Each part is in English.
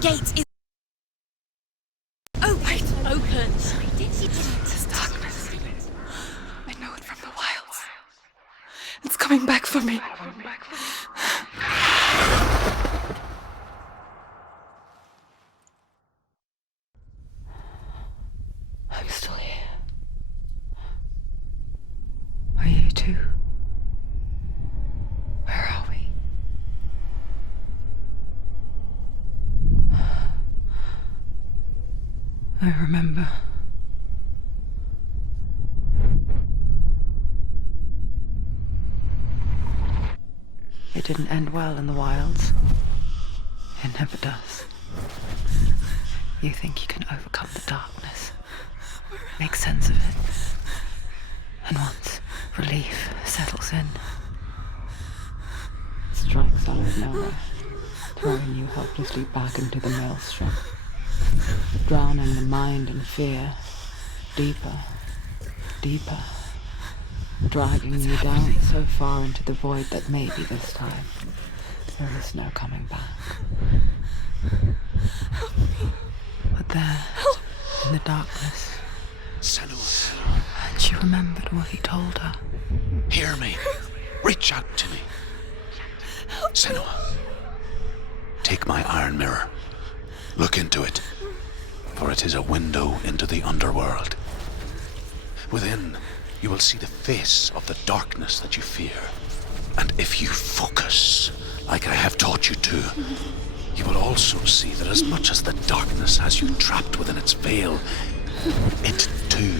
gate is... Oh, right, open. This darkness. I know it from the wilds. It's coming back for me. I'm still here. Are you too? Where are we? I remember. It didn't end well in the wilds. It never does. You think you can overcome the darkness, make sense of it, and once relief settles in, it strikes out of nowhere, throwing you helplessly back into the maelstrom, drowning the mind in fear, deeper, deeper, dragging you down so far into the void that maybe this time there is no coming back. But there, in the darkness, Senua, and she remembered what he told her. hear me. Reach out to me. Senua, take my iron mirror. Look into it, for it is a window into the underworld. Within, you will see the face of the darkness that you fear. And if you focus, like I have taught you to, you will also see that as much as the darkness has you trapped within its veil, it too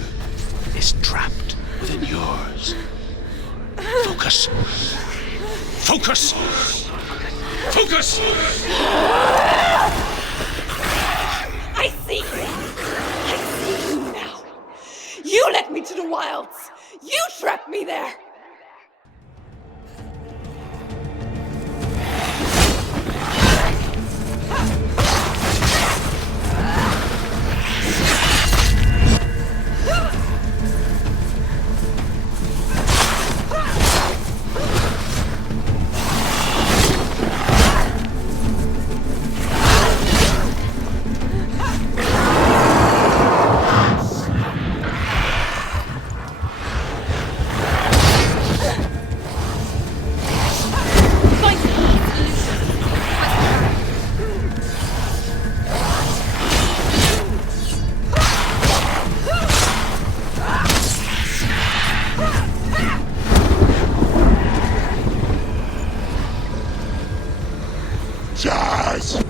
is trapped within yours. Focus. Focus! Focus! I see you! I see you now! You led me to the wilds! You trapped me there! Jazz!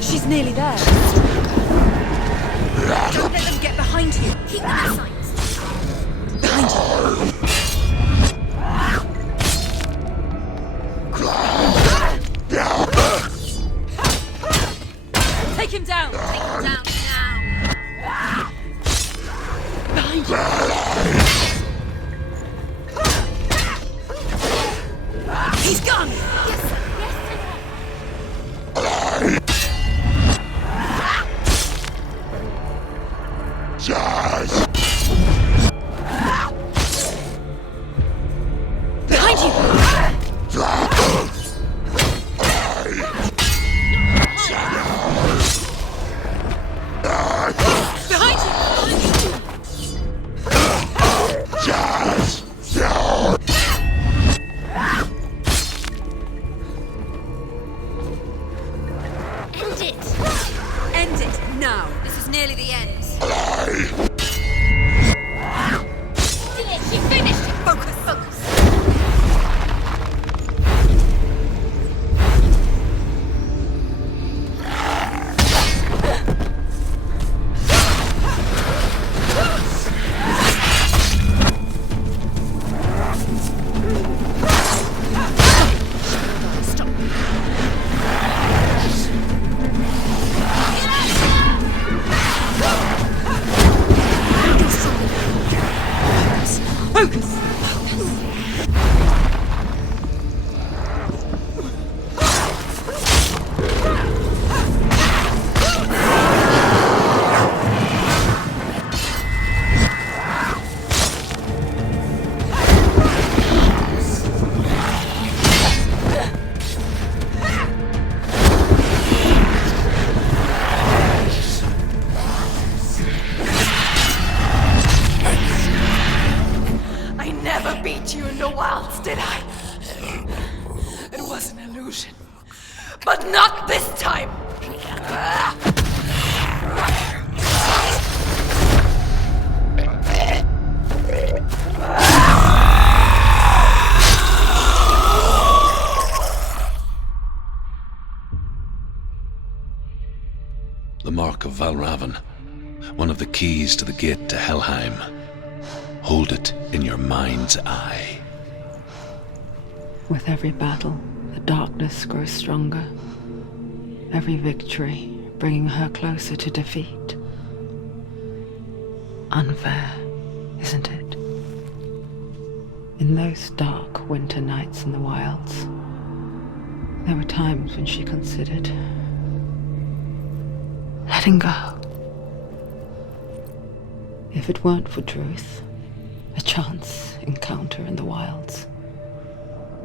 She's nearly there. Don't let them get behind you. Keep them in sight. Behind you. He's gone! Behind you! Behind End it! End it now! This is nearly the end. She finished it! Focus! Focus! You in the wilds, did I? It was an illusion. But not this time! The Mark of Valravan, one of the keys to the gate to Helheim. Hold it in your mind's eye. With every battle, the darkness grows stronger. Every victory bringing her closer to defeat. Unfair, isn't it? In those dark winter nights in the wilds, there were times when she considered letting go. If it weren't for Druth, a chance encounter in the wilds,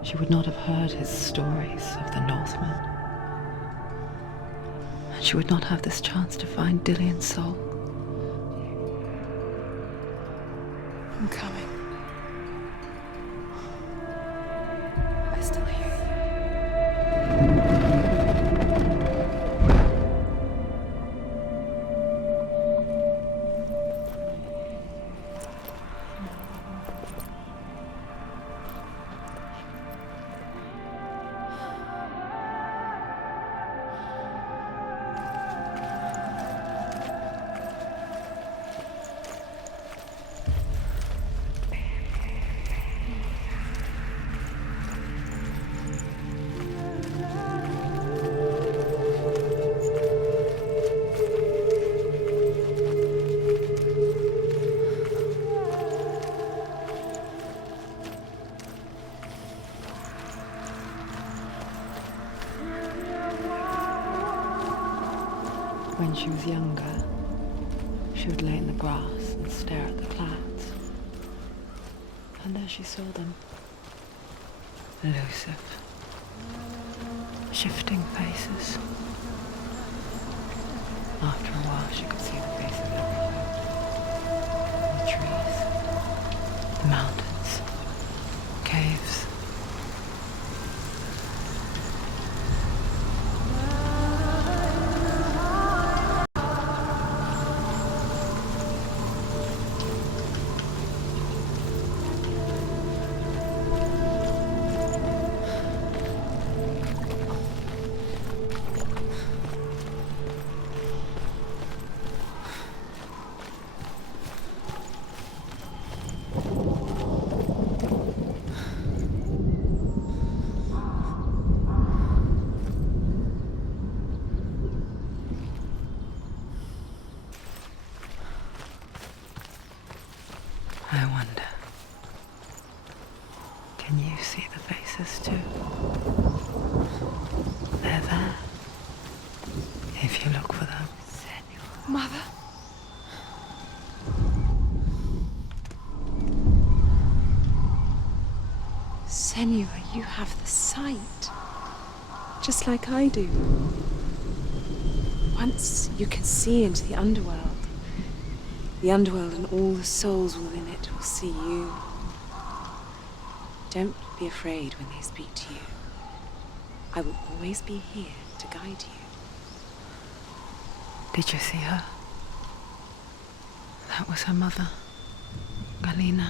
she would not have heard his stories of the Northmen. And she would not have this chance to find Dillion's soul. I'm coming. I still hear you. When she was younger, she would lay in the grass and stare at the clouds. And there she saw them. Elusive. Shifting faces. After a while, she could see the face of everything. The trees, the mountains, caves. places too. They're there, if you look for them. Mother? Senua, you have the sight. Just like I do. Once you can see into the underworld and all the souls within it will see you. Don't be afraid when they speak to you. I will always be here to guide you. Did you see her? That was her mother, Galina.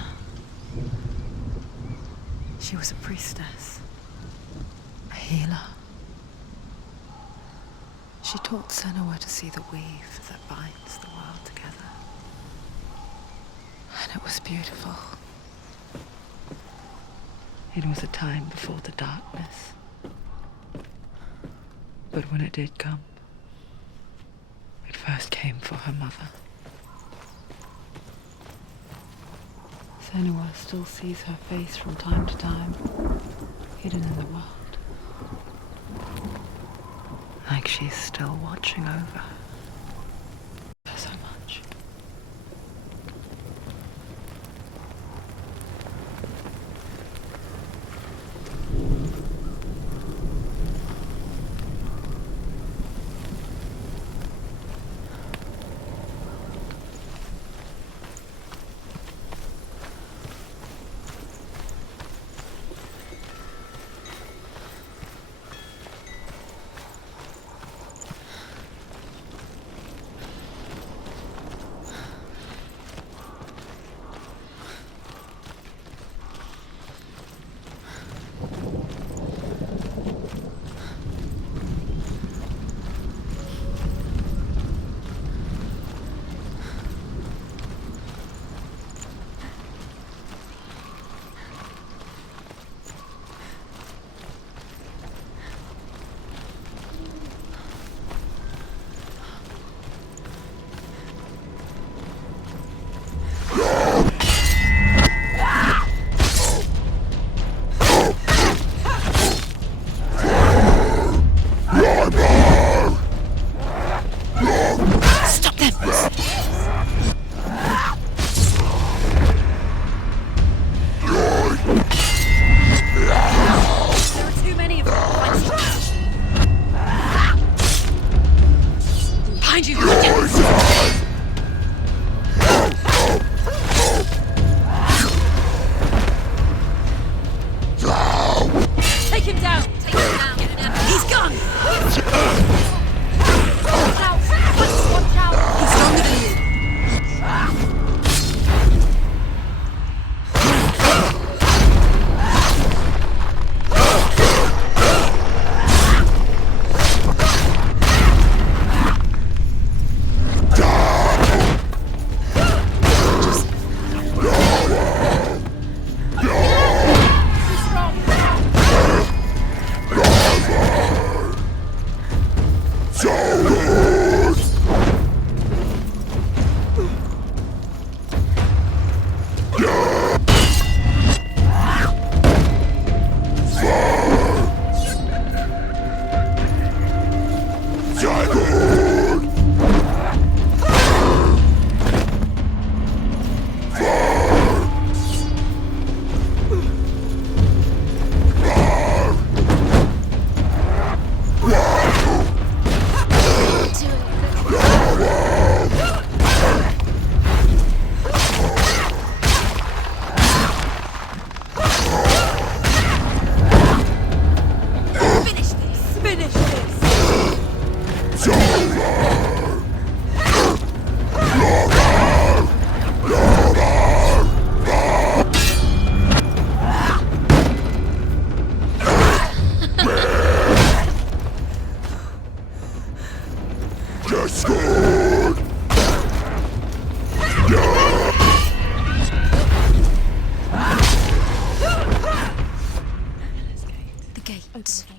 She was a priestess, a healer. She taught Senua to see the weave that binds the world together. And it was beautiful. It was a time before the darkness. But when it did come, it first came for her mother. Senua still sees her face from time to time, hidden in the world. Like she's still watching over her so much.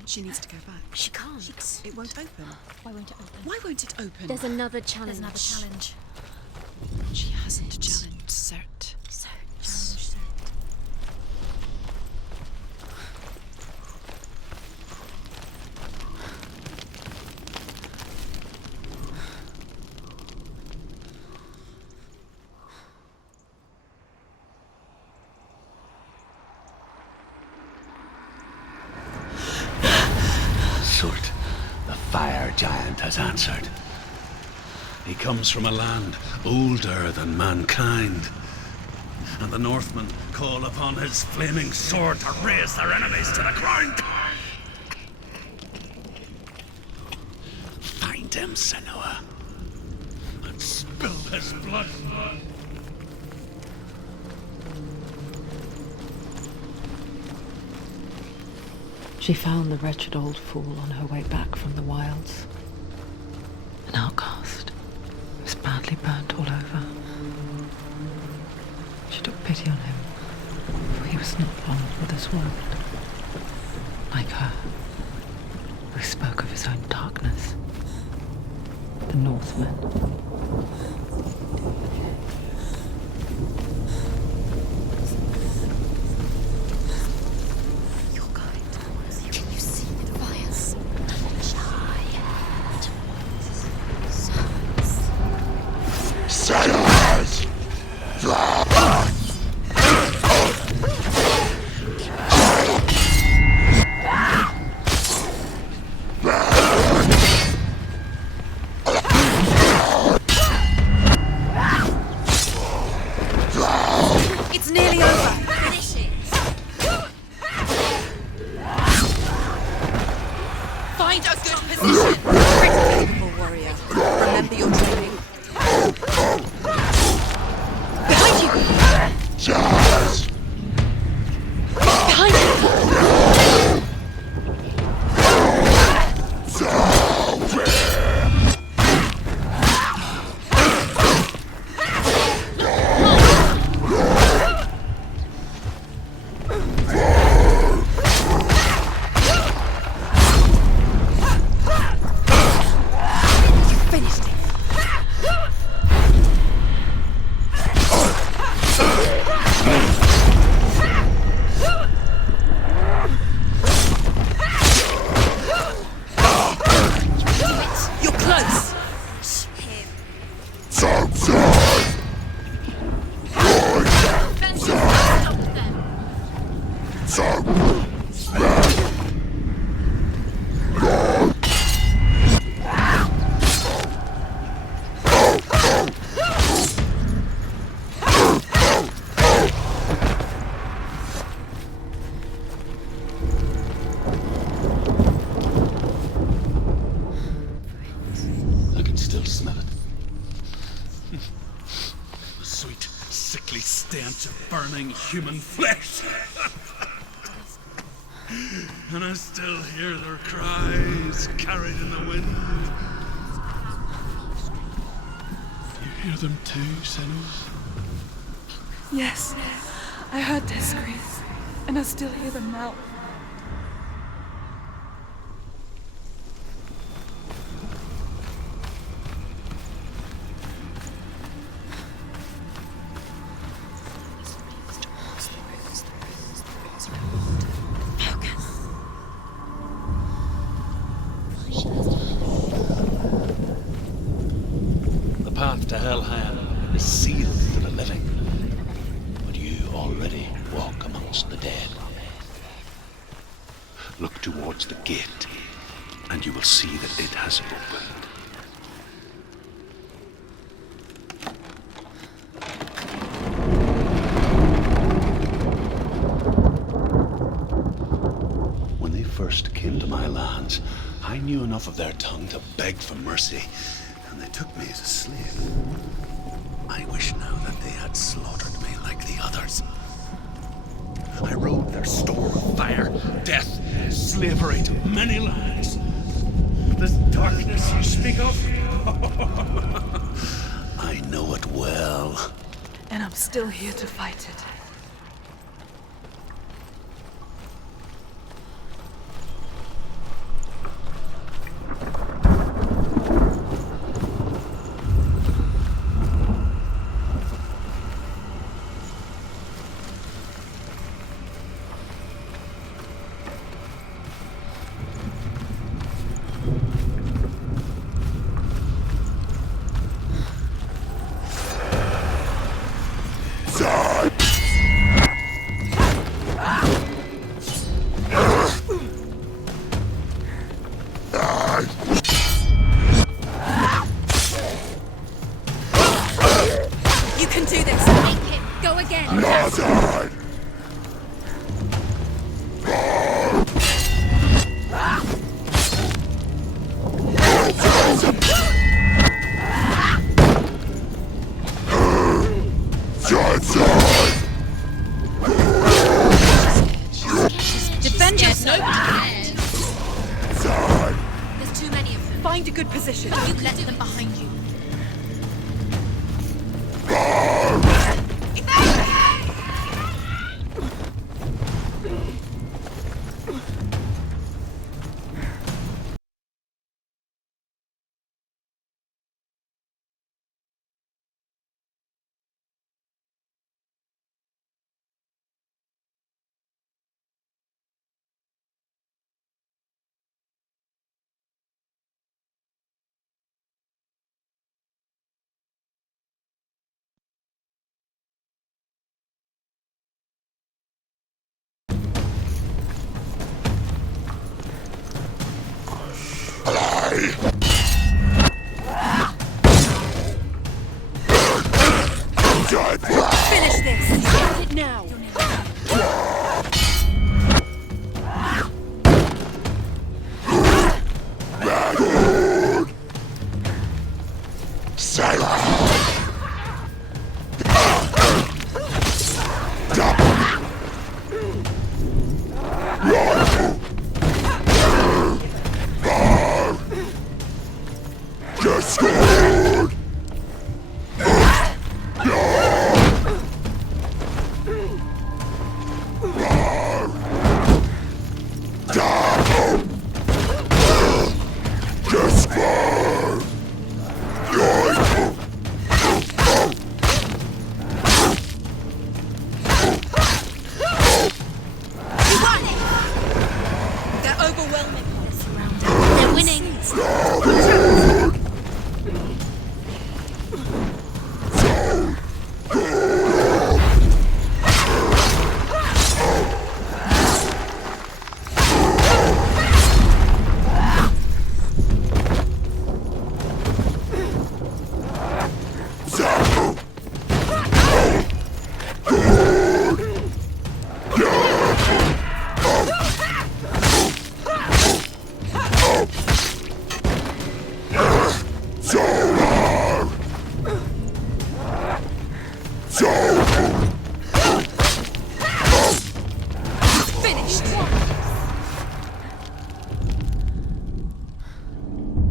She needs to go back. She can't. It won't open. Why won't it open? Why won't it open? There's another challenge. She hasn't challenged Cert. So. giant has answered. He comes from a land older than mankind, and the Northmen call upon his flaming sword to raise their enemies to the ground. Find him, Senua, and spill his blood. She found the wretched old fool on her way back from the wilds. An outcast. He was badly burnt all over. She took pity on him, for he was not long with this world. Like her, who spoke of his own darkness. The Northmen. It's nearly over. Finish it. Find a good position. Capable warrior. Remember your training. Behind you! Behind you! Burning human flesh. And I still hear their cries carried in the wind. You hear them too, Senua? Yes, I heard their screams, and I still hear them now. The path to Hellham is sealed to the living, but you already walk amongst the dead. Look towards the gate, and you will see that it has opened. When they first came to my lands, I knew enough of their tongue to beg for mercy, and they took me as a slave. I wish now that they had slaughtered me like the others. I rode their storm of fire, death, slavery to many lands. This darkness you speak of, I know it well. And I'm still here to fight it. Yes, nobody cares. There's too many of them. Find a good position. You let them behind you. Finish this. End it now. They're overwhelming. They're winning.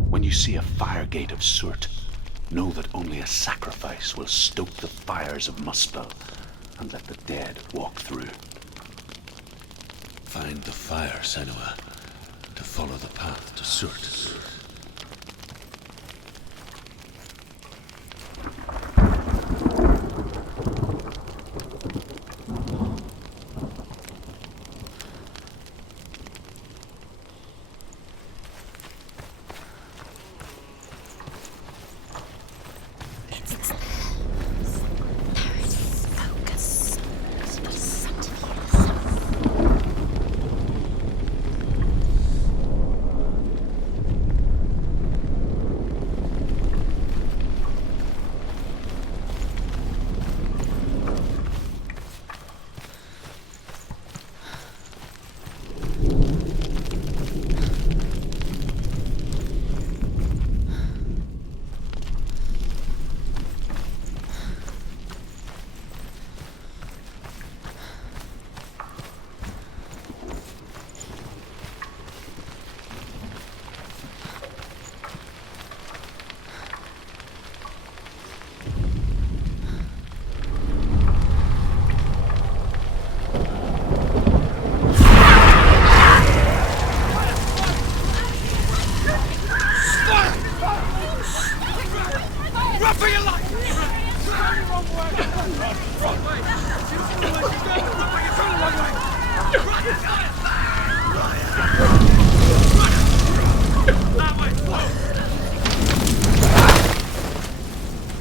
When you see a fire gate of soot, know that only a sacrifice will stoke the fires of Muspel and let the dead walk through. Find the fire, Senua, to follow the path to soot.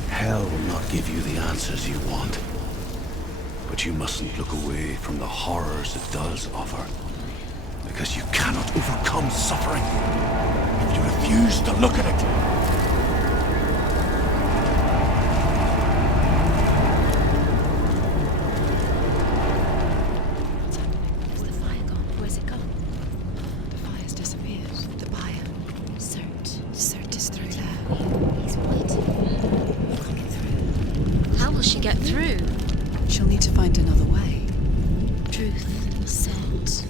Hell will not give you the answers you want. But you mustn't look away from the horrors it does offer. Because you cannot overcome suffering if you refuse to look at it. Get through. She'll need to find another way. Truth, scent.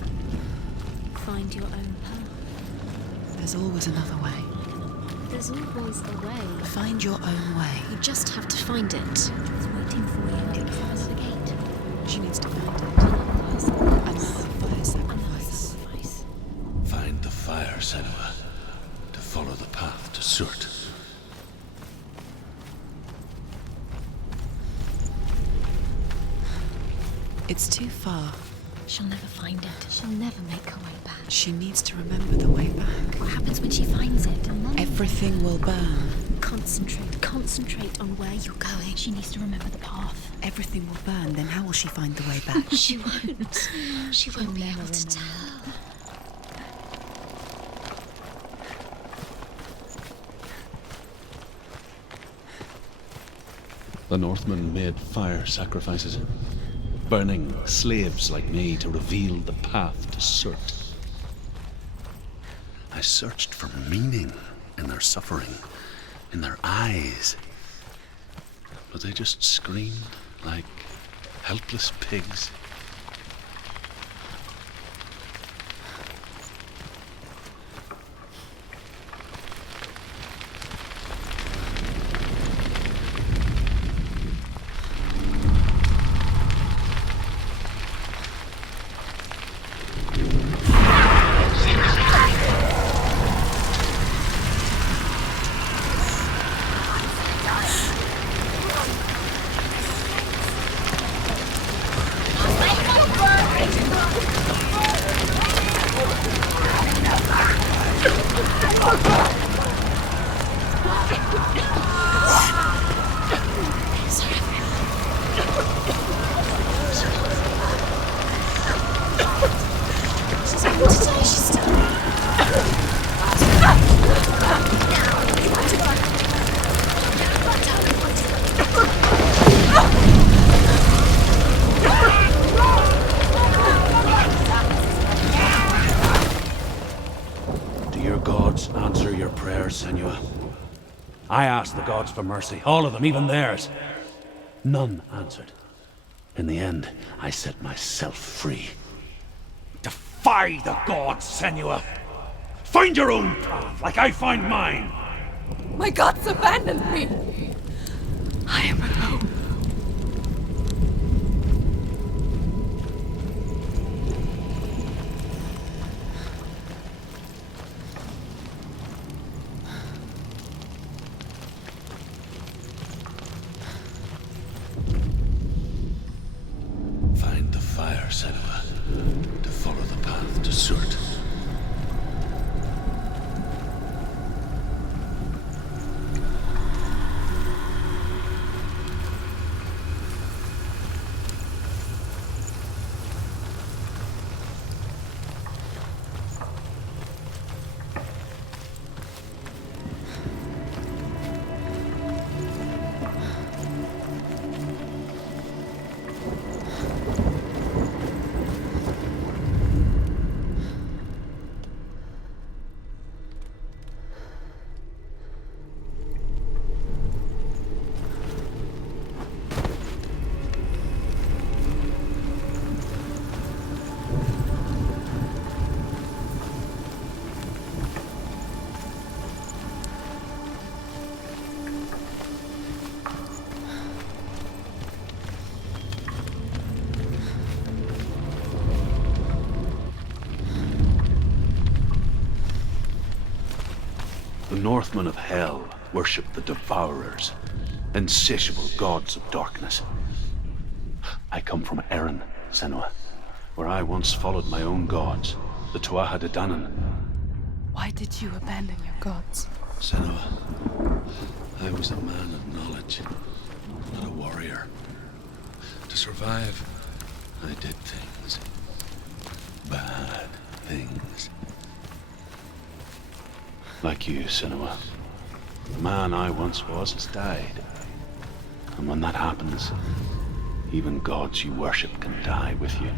find your own path. There's always another way. There's always a way. Find your own way. You just have to find it. It's waiting for you inside the gate. She needs to find it. Another fire sacrifice. Find the fire, Senua, to follow the path to Surt. It's too far. She'll never find it. She'll never make her way back. She needs to remember the way back. What happens when she finds it? And then Everything will burn. Concentrate on where you're going. She needs to remember the path. Everything will burn, then how will she find the way back? She won't. She won't be able to tell. The Northmen made fire sacrifices, burning slaves like me to reveal the path to Surt. I searched for meaning in their suffering, in their eyes, but they just screamed like helpless pigs. Senua. I asked the gods for mercy, all of them, even theirs. None answered. In the end, I set myself free. Defy the gods, Senua! Find your own path, like I find mine! My gods abandoned me! I am alone. Find the fire, Senua, to follow the path to Surt. The Northmen of Hell worship the Devourers, insatiable gods of darkness. I come from Erin, Senua, where I once followed my own gods, the Tuatha De Danann. Why did you abandon your gods? Senua, I was a man of knowledge, not a warrior. To survive, I did things. Bad things. Like you, Senua. The man I once was has died. And when that happens, even gods you worship can die with you.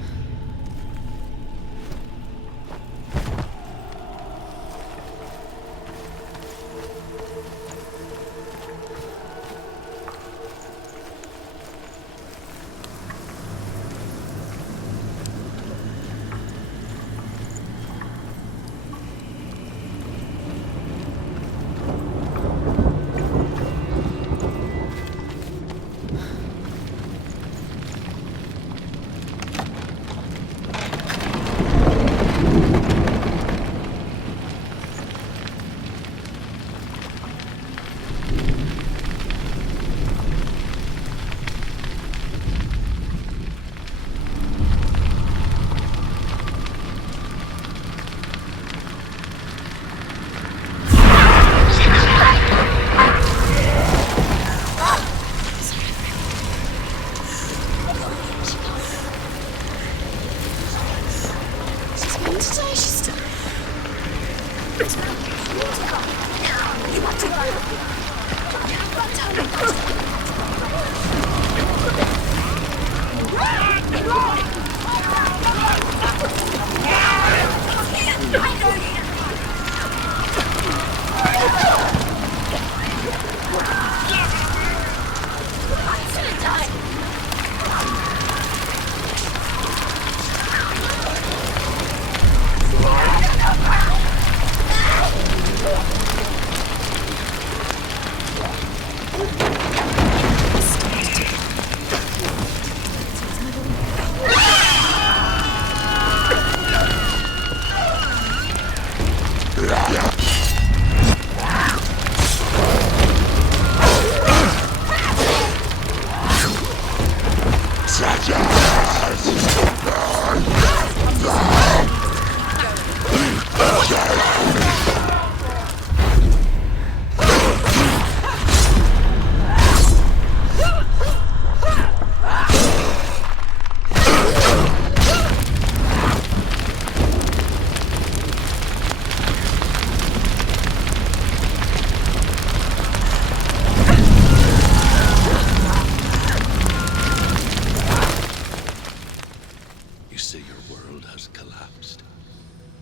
You say your world has collapsed.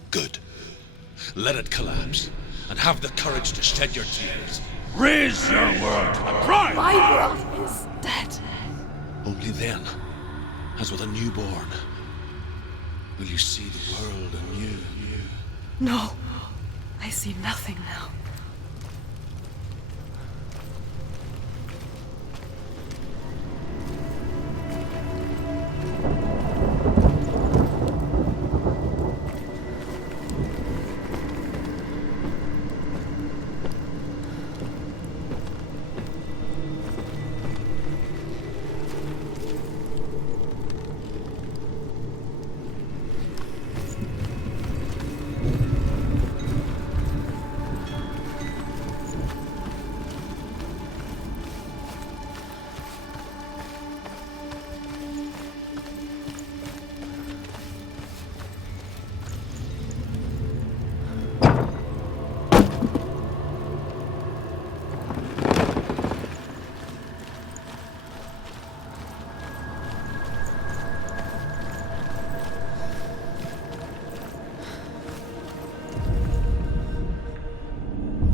Good. Let it collapse, and have the courage to shed your tears. Raise your world to the prime! My world is dead. Only then, as with a newborn, will you see the world anew. No, I see nothing now.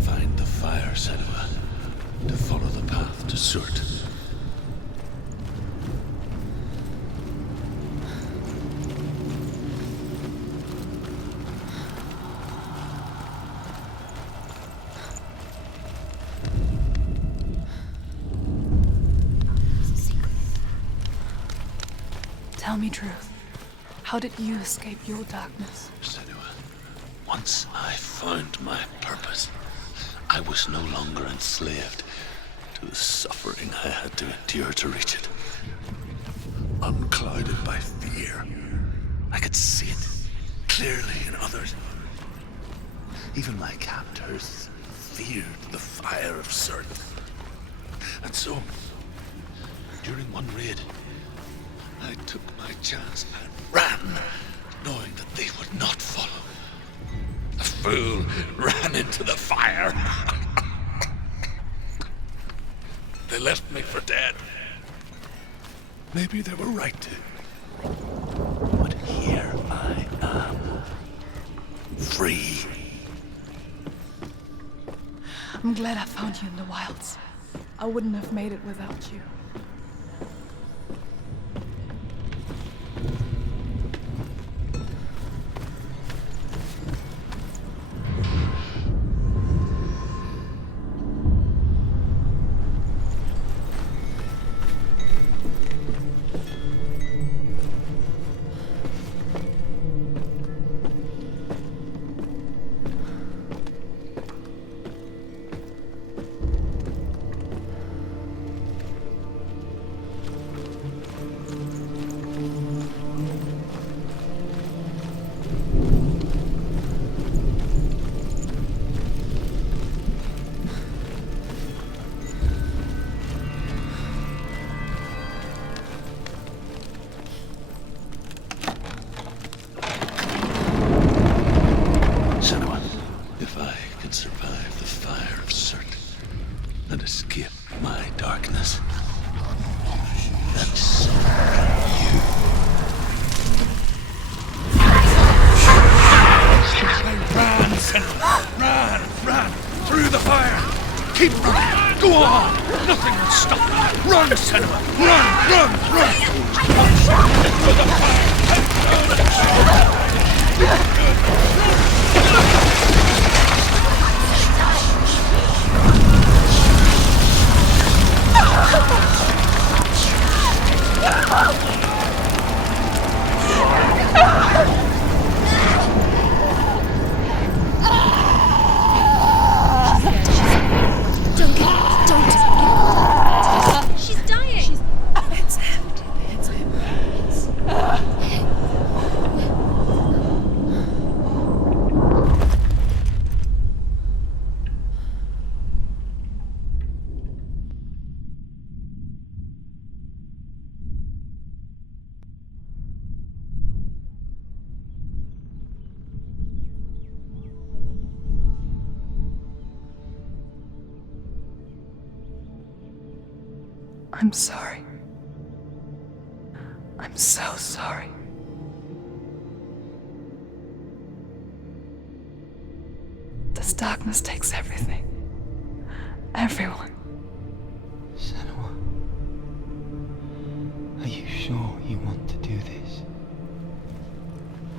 Find the fire, Senua, to follow the path to Surt. Tell me truth. How did you escape your darkness? Senua, once I found my purpose, I was no longer enslaved to the suffering I had to endure to reach it. Unclouded by fear, I could see it clearly in others. Even my captors feared the fire of Surt. And so, during one raid, I took my chance and ran, knowing that they would not follow. The fool ran into the fire. They left me for dead. Maybe they were right to. But here I am. Free. I'm glad I found you in the wilds. I wouldn't have made it without you. Keep running! Go on! Nothing will stop you! Run, Senua! Run! Don't get it. Don't. She's dying. It's him. It's him. I'm sorry. I'm so sorry. This darkness takes everything. Everyone. Senua, are you sure you want to do this?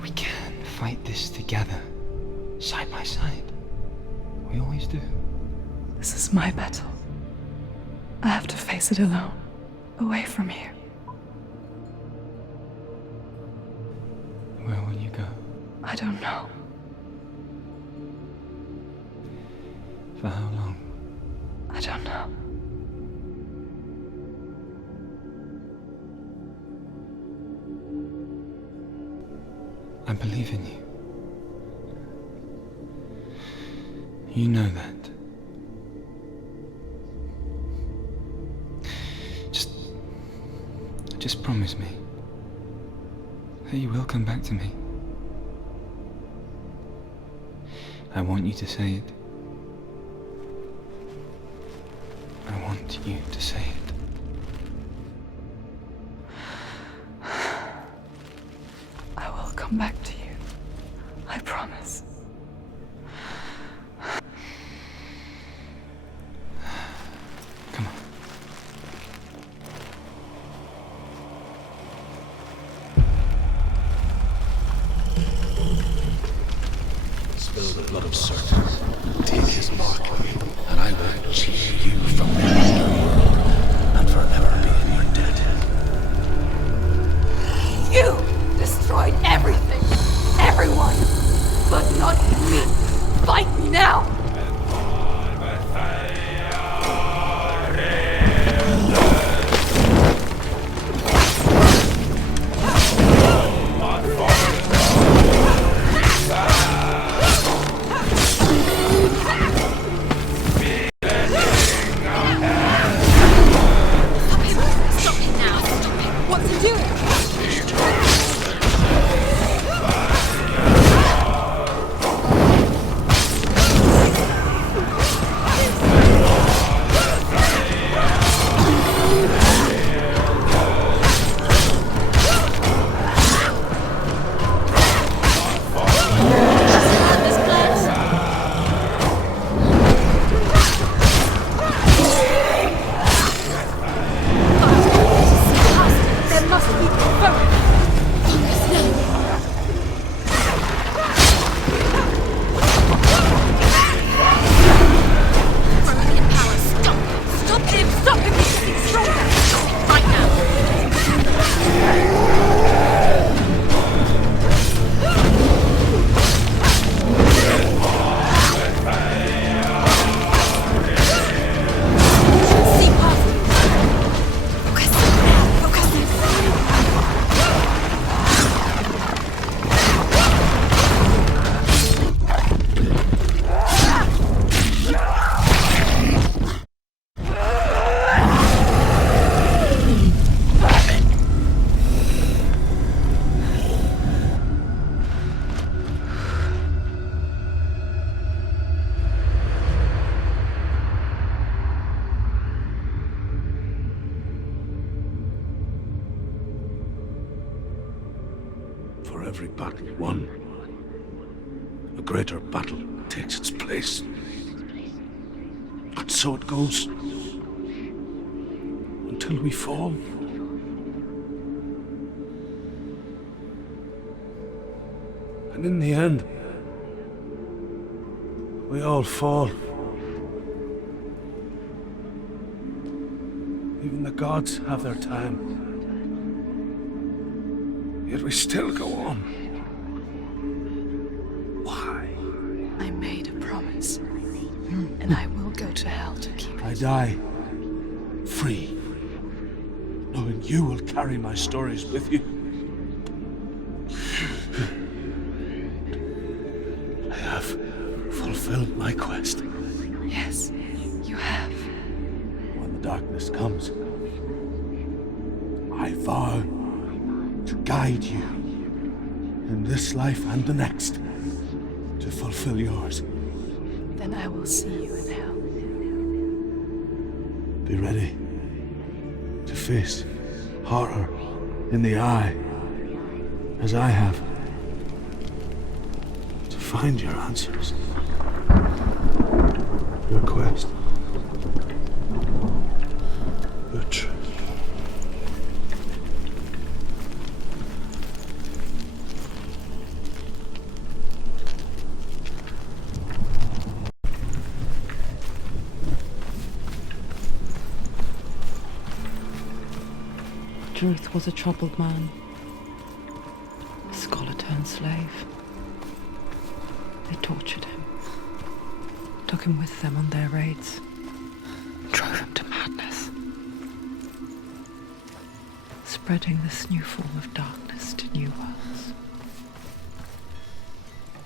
We can fight this together, side by side. We always do. This is my battle. I have to face it alone, away from here. Where will you go? I don't know. For how long? I don't know. I believe in you. You know that. Just promise me that you will come back to me. I want you to say it. I want you to say it. I will come back to you. I promise. Come on. Spill the blood of serpents, take his mark, and I will cheer you from the underworld and forever be in your debt. You destroyed everything, everyone, but not me. Fight me now! Stop it now. Stop it. What's he doing? This place. There must be focus now. Broken power. Stop. Stop him. Stop him. He's getting stronger. Stop it right now. See past him. Focus. Focus. For every battle won, a greater battle takes its place. And so it goes. Until we fall. And in the end, we all fall. Even the gods have their time. Yet we still go on. Why? I made a promise, and I will go to hell to keep it. I die free, knowing you will carry my stories with you. I have fulfilled my quest. Yes, you have. When the darkness comes, I vow to guide you in this life and the next to fulfill yours. Then I will see you in hell. Be ready to face horror in the eye, as I have, to find your answers, your quest, your truth. Druth was a troubled man, a scholar turned slave. They tortured him, took him with them on their raids, drove him to madness, spreading this new form of darkness to new worlds,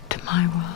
to my world.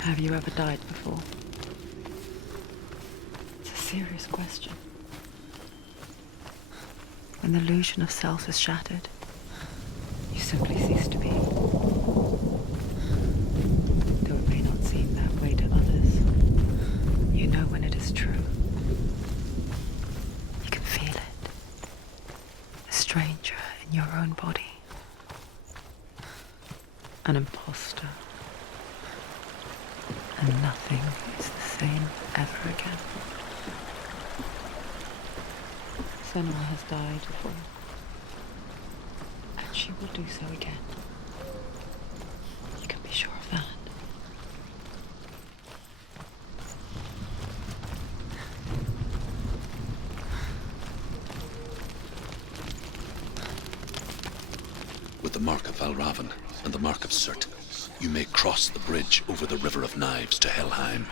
Have you ever died before? It's a serious question. When the illusion of self is shattered, you simply cease to be. Though it may not seem that way to others, you know when it is true. You can feel it. A stranger in your own body. An imposter. And nothing is the same ever again. Senua has died before. And she will do so again. You can be sure of that. With the mark of Valravan and the mark of Surt, you may cross the bridge over the River of Knives to Helheim.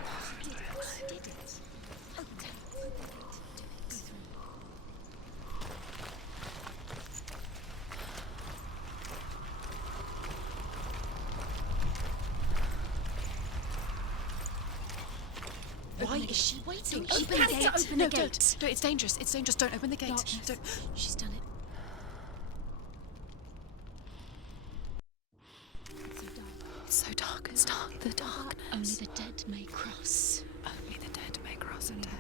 Why is she waiting? Open the gate. Open the gate. No, it's dangerous. It's dangerous. Don't open the gate. Don't. She's done it. It's so dark. It's dark. The dark. Only the dead may cross. Only the dead may cross into hell.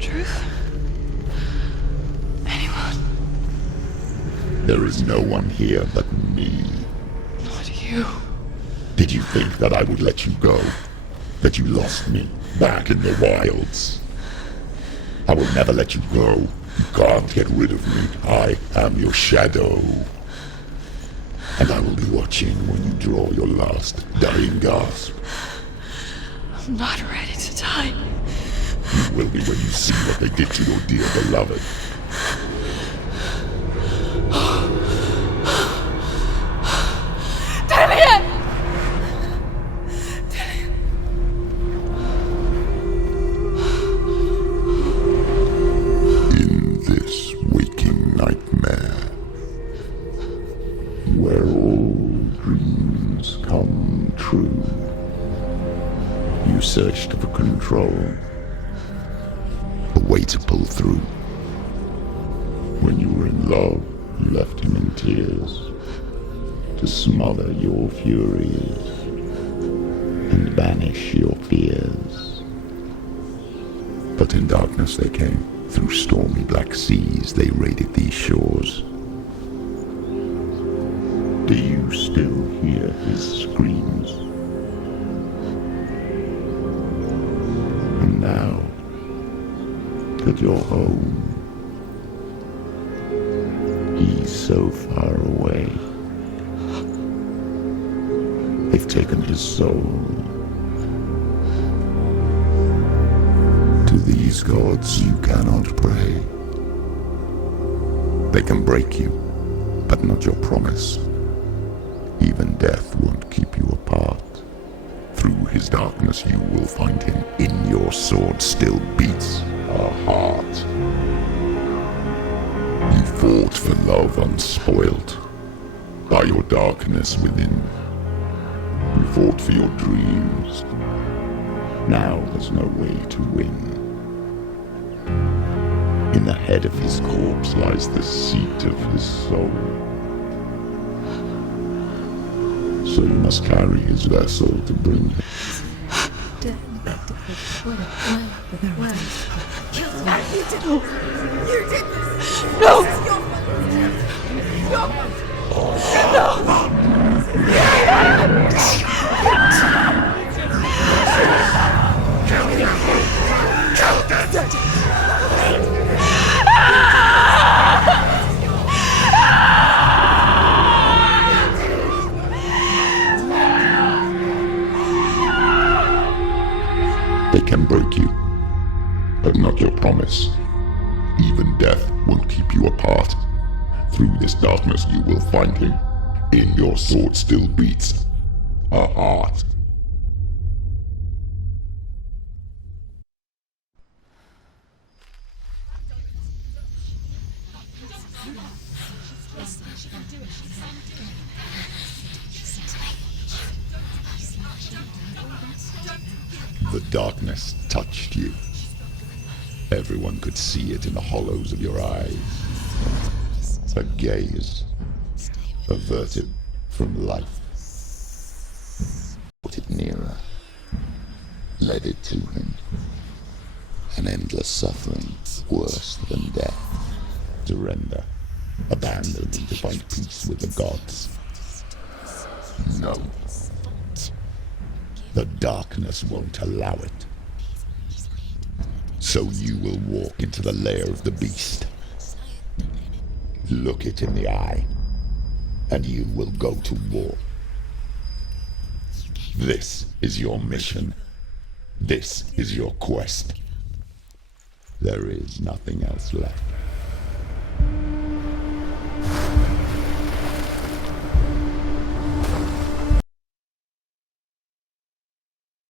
Truth? Anyone? There is no one here but me. Not you. Did you think that I would let you go? That you lost me back in the wilds? I will never let you go. You can't get rid of me. I am your shadow. And I will be watching when you draw your last dying gasp. I'm not ready to die. You will be when you see what they did to your dear beloved. In this waking nightmare, where all dreams come true, you searched for control. A way to pull through. When you were in love, you left him in tears to smother your furies and banish your fears. But in darkness they came, through stormy black seas they raided these shores. Do you still hear his screams? And now that you're home, he's so far away. They've taken his soul. To these gods you cannot pray. They can break you, but not your promise. Even death won't keep you apart. Through his darkness you will find him. In your sword still beats a heart. You fought for love unspoilt by your darkness within. You fought for your dreams. Now there's no way to win. In the head of his corpse lies the seat of his soul. So you must carry his vessel to bring him. They can break you, but not your promise. Even death won't keep you apart. Through this darkness you will find him. In your sword still beats a heart. The darkness touched you. Everyone could see it in the hollows of your eyes. A gaze, averted from life. Put it nearer. Led it to him. An endless suffering, worse than death. Surrender. Abandon and to find peace with the gods. No. The darkness won't allow it. So you will walk into the lair of the beast. Look it in the eye, and you will go to war. This is your mission. This is your quest. There is nothing else left.